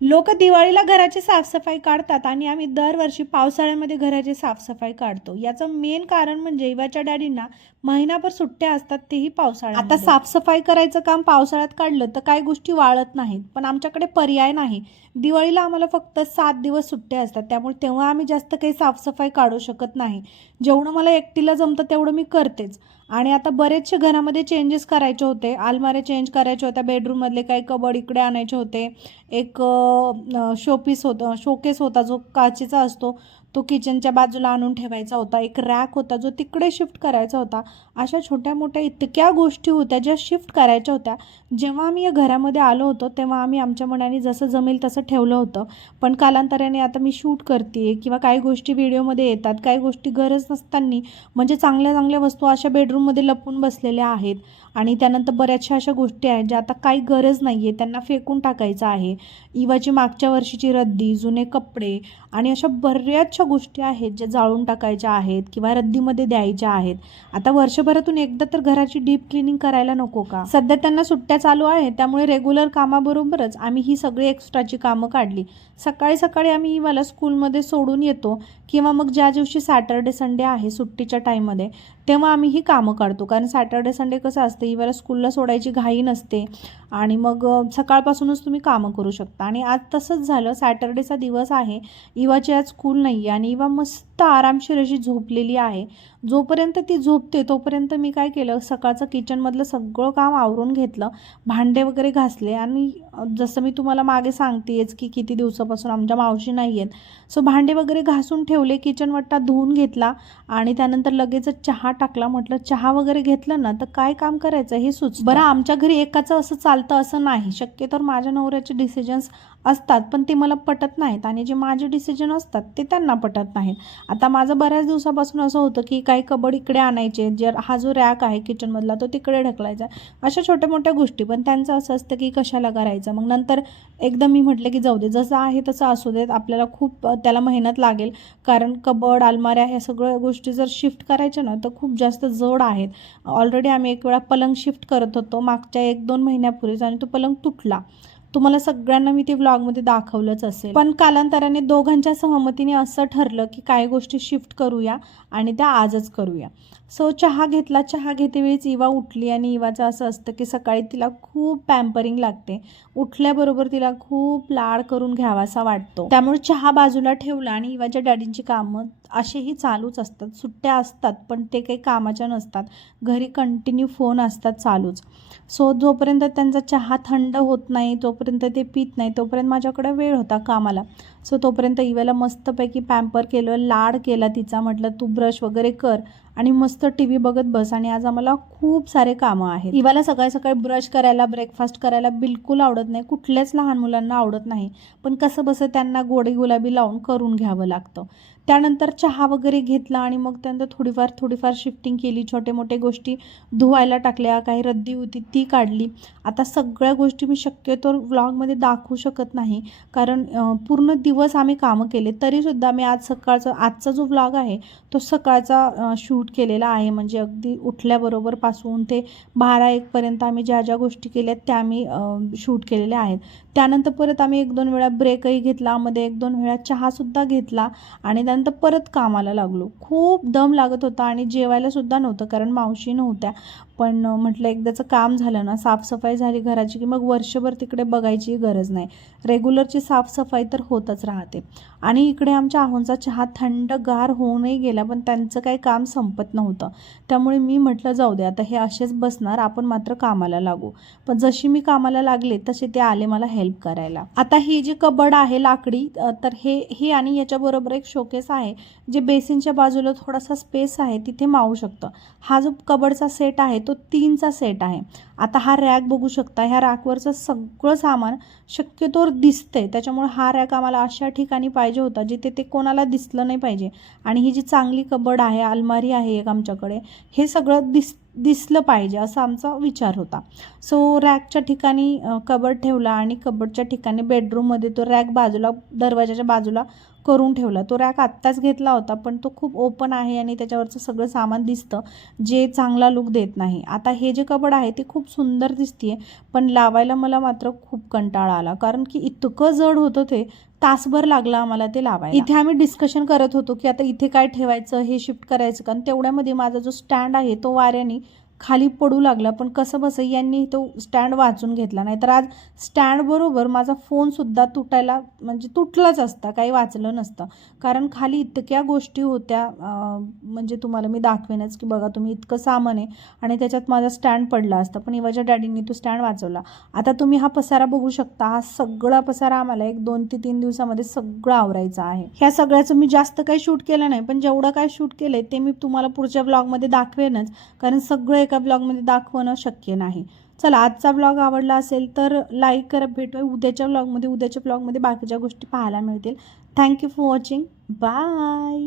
लोक दिवाळीला घराची साफसफाई काढतात आणि आम्ही दरवर्षी पावसाळ्यामध्ये घराची साफसफाई काढतो. याचं मेन कारण म्हणजे इवाच्या डॅडींना महिनाभर सुट्ट्या असतात तेही पावसाळ्यात आता साफसफाई करायचं काम पावसाळ्यात काढलं तर काही गोष्टी वाळत नाहीत पण आमच्याकडे पर्याय नाही. दिवाळीला आम्हाला फक्त सात दिवस सुट्ट्या असतात त्यामुळे तेव्हा आम्ही जास्त काही साफसफाई काढू शकत नाही. जेवढं मला एकटीला जमतं तेवढं मी करतेच. आणि आता बरेचसे घरामध्ये चेंजेस करायचे होते आलमारे चेंज करायच्या होत्या बेडरूममधले काही कबड इकडे आणायचे होते एक शोपीस होतं शोकेस होता जो काचेचा असतो तो किचनच्या बाजूला आणून ठेवायचा होता. एक रॅक होता जो तिकडे शिफ्ट करायचा होता. अशा छोट्या मोठ्या इतक्या गोष्टी होत्या ज्या शिफ्ट करायच्या होत्या. जेव्हा आम्ही या घरामध्ये आलो होतो तेव्हा आम्ही आमच्या मनाने जसं जमेल तसं ठेवलं होतं. पण कालांतराने आता मी शूट करते किंवा काही गोष्टी व्हिडिओमध्ये येतात काही गोष्टी गरज नसताना म्हणजे चांगल्या चांगल्या वस्तू अशा बेडरूममध्ये लपून बसलेल्या आहेत. आणि त्यानंतर बऱ्याचशा अशा गोष्टी आहेत ज्या आता काही गरज नाही आहे त्यांना फेकून टाकायचं आहे. इवाची मागच्या वर्षीची रद्दी जुने कपडे आणि अशा बऱ्याचशा गोष्टी आहेत ज्या जाळून टाकायच्या आहेत किंवा रद्दीमध्ये द्यायच्या आहेत. आता वर्षभरातून एकदा तर घराची डीप क्लिनिंग करायला नको का? सध्या त्यांना सुट्ट्या चालू आहेत त्यामुळे रेग्युलर कामाबरोबरच आम्ही ही सगळी एक्स्ट्राची कामं काढली. सकाळी सकाळी आम्ही मला स्कूलमध्ये सोडून येतो किंवा मग ज्या दिवशी सॅटर्डे संडे आहे सुट्टीच्या टाईममध्ये तेव्हा आम्ही ही कामं काढतो. कारण सॅटर्डे संडे कसं असतं इवाला स्कूलला सोडायची घाई नसते. आणि मग सकाळपासूनच तुम्ही कामं करू शकता. आणि आज तसंच झालं. सॅटर्डेचा दिवस आहे. इवाची आज स्कूल नाही आहे आणि इवा मस्त आरामशीर अशी झोपलेली आहे. जोपर्यंत ती झोपते तोपर्यंत मी काय केलं? सकाळचं किचनमधलं सगळं काम आवरून घेतलं. भांडे वगैरे घासले आणि जसं मी तुम्हाला मागे सांगतेच की किती दिवसापासून आमच्या मावशी नाही आहेत सो भांडे वगैरे घासून ठेवले किचन वट्टा धुवून घेतला आणि त्यानंतर लगेचच चहा टाकला. म्हटलं चहा वगैरे घेतलं ना तर काय काम करायचं? हे सुच बरं आमच्या घरी एकाचं असं चालतं असं नाही. शक्यतो माझ्या नवऱ्याचे डिसिजन्स असतात पण ते मला पटत नाहीत आणि जे माझे डिसिजन असतात ते त्यांना पटत नाहीत. आता माझं बऱ्याच दिवसापासून असं होतं की काही कबड इकडे आणायचे जर हा जो रॅक आहे किचनमधला तो तिकडे ढकलायचा अशा छोट्या मोठ्या गोष्टी. पण त्यांचं असं असतं की कशाला करायचं? मग नंतर एकदम मी म्हटलं की जाऊ दे. जसं आहे तसं असू देत. आपल्याला खूप त्याला मेहनत लागेल. कारण कबड अलमाऱ्या ह्या सगळ्या गोष्टी जर शिफ्ट करायच्या ना तर खूप जास्त जड आहेत. ऑलरेडी आम्ही एक वेळा पलंग शिफ्ट करत होतो मागच्या एक दोन महिन्यापूर्वीच आणि तो पलंग तुटला. तुम्हाला सगळ्यांना मी ते व्लॉगमध्ये दाखवलंच असेल. पण कालांतराने दोघांच्या सहमतीने असं ठरलं की काही गोष्टी शिफ्ट करूया आणि त्या आजच करूया. सो चहा घेतला चहा घेते वेळीच इवा उठली आणि इवाचं असं असतं की सकाळी तिला खूप पॅम्परिंग लागते. उठल्याबरोबर तिला खूप लाड करून घ्यावासा वाटतो. त्यामुळे चहा बाजूला ठेवला आणि इवाच्या डॅडींची कामं असेही चालूच असतात. सुट्ट्या असतात पण ते काही कामाच्या नसतात. घरी कंटिन्यू फोन असतात चालूच. सो जोपर्यंत त्यांचा चहा थंड होत नाही तोपर्यंत ते पित नाही तोपर्यंत माझ्याकडे वेळ होता कामाला. सो तोपर्यंत इवेला मस्तपैकी पॅम्पर केलं लाड केला तिचा. म्हटलं तू ब्रश वगैरे कर आणि मस्त टी व्ही बघत बस. आणि आज आम्हाला खूप सारे कामं आहेत. इवाला सकाळी सकाळी ब्रश करायला ब्रेकफास्ट करायला बिलकुल आवडत नाही. कुठल्याच लहान मुलांना आवडत नाही. पण कसं बसं त्यांना गोडे गुलाबी लावून करून घ्यावं लागतं. त्यानंतर चहा वगैरे घेतला आणि मग त्यानंतर थोडीफार थोडीफार शिफ्टिंग केली. छोटे मोठे गोष्टी धुवायला टाकल्या काही रद्दी होती ती काढली. आता सगळ्या गोष्टी मी शक्यतो व्लॉगमध्ये दाखवू शकत नाही. कारण पूर्ण दिवस आम्ही कामं केले. तरीसुद्धा मी आज सकाळचा आजचा जो व्लॉग आहे तो सकाळचा शूट केलेला आहे. म्हणजे अगदी उठल्याबरोबरपासून ते बारा एकपर्यंत आम्ही ज्या ज्या गोष्टी केल्या त्या आम्ही शूट केलेल्या आहेत. त्यानंतर परत आम्ही एक दोन वेळा ब्रेकही घेतला. मध्ये एक दोन वेळा चहासुद्धा घेतला. आणि झाल्यानंतर परत कामाला लागलो. खूप दम लागत होता आणि जेवायला सुद्धा नव्हतं कारण मावशी नव्हत्या. पण म्हटलं एकदाचं काम झालं ना साफसफाई झाली घराची की मग वर्षभर तिकडे बघायची गरज नाही. रेग्युलरची साफसफाई तर होतच राहते. आणि इकडे आमच्या आहोंचा चहा थंड गार होऊनही गेला पण त्यांचं काही काम संपत नव्हतं. त्यामुळे मी म्हटलं जाऊ दे आता हे असेच बसणार आपण मात्र कामाला लागू. पण जशी मी कामाला लागले तसे ते आले मला हेल्प करायला. आता ही जी कबड आहे लाकडी तर हे हे आणि याच्याबरोबर एक शोकेस आहे जे बेसिनच्या बाजूला थोडासा स्पेस आहे तिथे मावू शकतं. हा जो कबडचा सेट आहे तो तीनचा सेट आहे. आता हा रॅक बघू शकता ह्या रॅकवरचं सगळं सामान शक्यतोवर दिसतंय. त्याच्यामुळे हा रॅक आम्हाला अशा ठिकाणी पाहिजे होता जिथे ते कोणाला दिसलं नाही पाहिजे. आणि ही जी चांगली कबड आहे अलमारी आहे एक आमच्याकडे हे सगळं दिस दिसलं पाहिजे असा आमचा विचार होता. सो रॅकच्या ठिकाणी कबड ठेवला आणि कबडच्या ठिकाणी बेडरूममध्ये तो रॅक बाजूला दरवाजाच्या बाजूला करून ठेवला. तो रॅक आत्ताच घेतला होता पण तो खूप ओपन आहे आणि त्याच्यावरचं सगळं सामान दिसतं जे चांगला लुक देत नाही. आता हे जे कबड आहे ते खूप सुंदर दिसते पण लावायला मला मात्र खूप कंटाळा आला. कारण की इतकं जड होतं ते तासभर लागला आम्हाला ते लावायला. इथे आम्ही डिस्कशन करत होतो की आता इथे काय ठेवायचं हे शिफ्ट करायचं कारण तेवढ्यामध्ये माझा जो स्टँड आहे तो वाऱ्याने खाली पडू लागला पण कसं बसं यांनी तो स्टँड वाचून घेतला. नाही तर आज स्टँडबरोबर माझा फोनसुद्धा तुटायला म्हणजे तुटलाच असता काही वाचलं नसतं. कारण खाली इतक्या गोष्टी होत्या म्हणजे तुम्हाला मी दाखवेनच की बघा तुम्ही इतकं सामान आहे आणि त्याच्यात माझा स्टँड पडला असता. पण इवाच्या डॅडींनी तो स्टँड वाचवला आता तुम्ही हा पसारा बघू शकता हा सगळा पसारा आम्हाला एक दोन ते तीन दिवसामध्ये सगळं आवरायचा आहे. ह्या सगळ्याचं मी जास्त काही शूट केलं नाही पण जेवढं काय शूट केलंय ते मी तुम्हाला पुढच्या ब्लॉगमध्ये दाखवेनच. कारण सगळं एका ब्लॉगमध्ये दाखवणं शक्य नाही. चला आजचा ब्लॉग आवडला असेल तर लाईक करा भेटूया उद्याच्या ब्लॉगमध्ये. उद्याच्या ब्लॉगमध्ये बाकीच्या गोष्टी पाहायला मिळतील. Thank you for watching bye